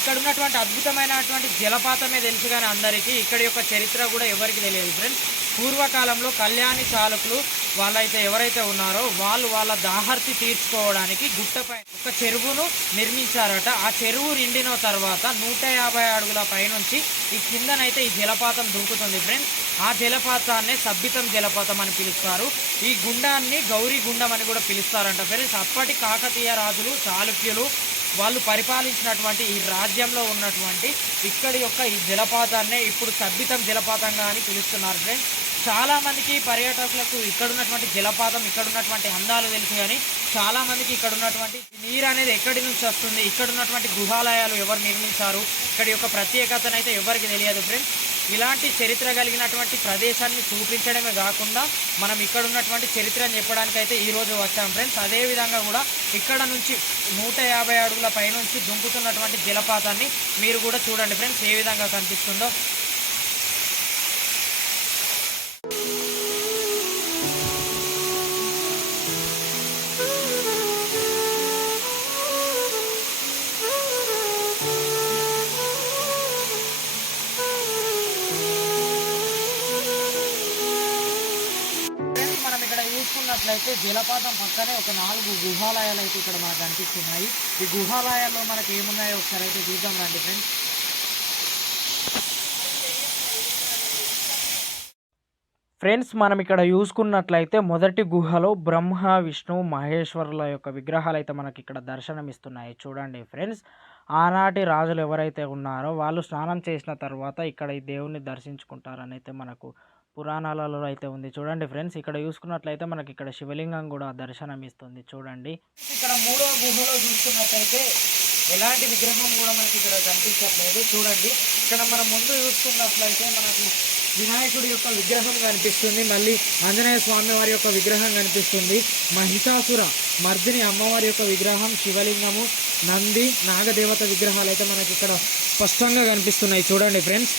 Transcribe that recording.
ఇక్కడ ఉన్నటువంటి అద్భుతమైనటువంటి జలపాతమే తెలుసు కానీ అందరికీ ఇక్కడ యొక్క చరిత్ర కూడా ఎవరికి తెలియదు ఫ్రెండ్స్. పూర్వకాలంలో కళ్యాణి చాళుక్యులు వాళ్ళైతే ఎవరైతే ఉన్నారో వాళ్ళు వాళ్ళ దాహర్తి తీర్చుకోవడానికి గుట్టపై ఒక చెరువును నిర్మించారట. ఆ చెరువు నిండిన తర్వాత 150 అడుగుల పైనుంచి ఈ కిందనైతే ఈ జలపాతం దుంకుతుంది ఫ్రెండ్స్. ఆ జలపాతాన్నే సబ్బితం జలపాతం అని పిలుస్తారు. ఈ గుండాన్ని గౌరీ గుండం అని కూడా పిలుస్తారంట ఫ్రెండ్స్. అప్పటి కాకతీయ రాజులు చాళుక్యులు వాళ్ళు పరిపాలించినటువంటి ఈ రాజ్యంలో ఉన్నటువంటి ఇక్కడి యొక్క ఈ జలపాతాన్నే ఇప్పుడు సబ్బితం జలపాతంగా అని పిలుస్తున్నారు ఫ్రెండ్స్. చాలామందికి పర్యాటకులకు ఇక్కడ ఉన్నటువంటి జలపాతం ఇక్కడ ఉన్నటువంటి అందాలు తెలుసు కానీ చాలామందికి ఇక్కడ ఉన్నటువంటి నీరు అనేది ఎక్కడి నుంచి వస్తుంది, ఇక్కడ ఉన్నటువంటి గుహాలయాలు ఎవరు నిర్మించారు, ఇక్కడ యొక్క ప్రత్యేకతను అయితే ఎవరికి తెలియదు ఫ్రెండ్స్. ఇలాంటి చరిత్ర కలిగినటువంటి ప్రదేశాన్ని చూపించడమే కాకుండా మనం ఇక్కడ ఉన్నటువంటి చరిత్రను చెప్పడానికైతే ఈరోజు వచ్చాం ఫ్రెండ్స్. అదేవిధంగా కూడా ఇక్కడ నుంచి 150 అడుగుల పైనుంచి దుంకుతున్నటువంటి జలపాతాన్ని మీరు కూడా చూడండి ఫ్రెండ్స్ ఏ విధంగా కనిపిస్తుందో. చూసుకున్నట్లయితే జలపాతం పక్కనే ఒక 4 గుహాలయాలు అయితే ఇక్కడ మనకు కనిపిస్తున్నాయి. ఈ గుహాలయాల్లో మనకి ఏమున్నాయో ఒకసారి అయితే చూద్దాం రండి ఫ్రెండ్స్. ఫ్రెండ్స్ మనం ఇక్కడ చూసుకున్నట్లయితే మొదటి గుహలో బ్రహ్మ విష్ణు మహేశ్వరుల యొక్క విగ్రహాలు అయితే మనకి ఇక్కడ దర్శనమిస్తున్నాయి. చూడండి ఫ్రెండ్స్, ఆనాటి రాజులు ఎవరైతే ఉన్నారో వాళ్ళు స్నానం చేసిన తర్వాత ఇక్కడ ఈ దేవుణ్ణి దర్శించుకుంటారని అయితే మనకు పురాణాలలో అయితే ఉంది. చూడండి ఫ్రెండ్స్, ఇక్కడ చూసుకున్నట్లయితే మనకి ఇక్కడ శివలింగం కూడా దర్శనం ఇస్తుంది. చూడండి ఇక్కడ 3వ గుహలో చూసుకున్నట్లయితే ఎలాంటి విగ్రహం కూడా మనకి ఇక్కడ కనిపించట్లేదు. చూడండి ఇక్కడ మనం ముందు చూసుకున్నట్లయితే మనకు వినాయకుడి యొక్క విగ్రహం కనిపిస్తుంది, మళ్ళీ ఆంజనేయ స్వామి వారి యొక్క విగ్రహం కనిపిస్తుంది, మహిషాసుర మర్దిని అమ్మవారి యొక్క విగ్రహం, శివలింగము, నంది, నాగదేవత విగ్రహాలు అయితే మనకి ఇక్కడ స్పష్టంగా కనిపిస్తున్నాయి. చూడండి ఫ్రెండ్స్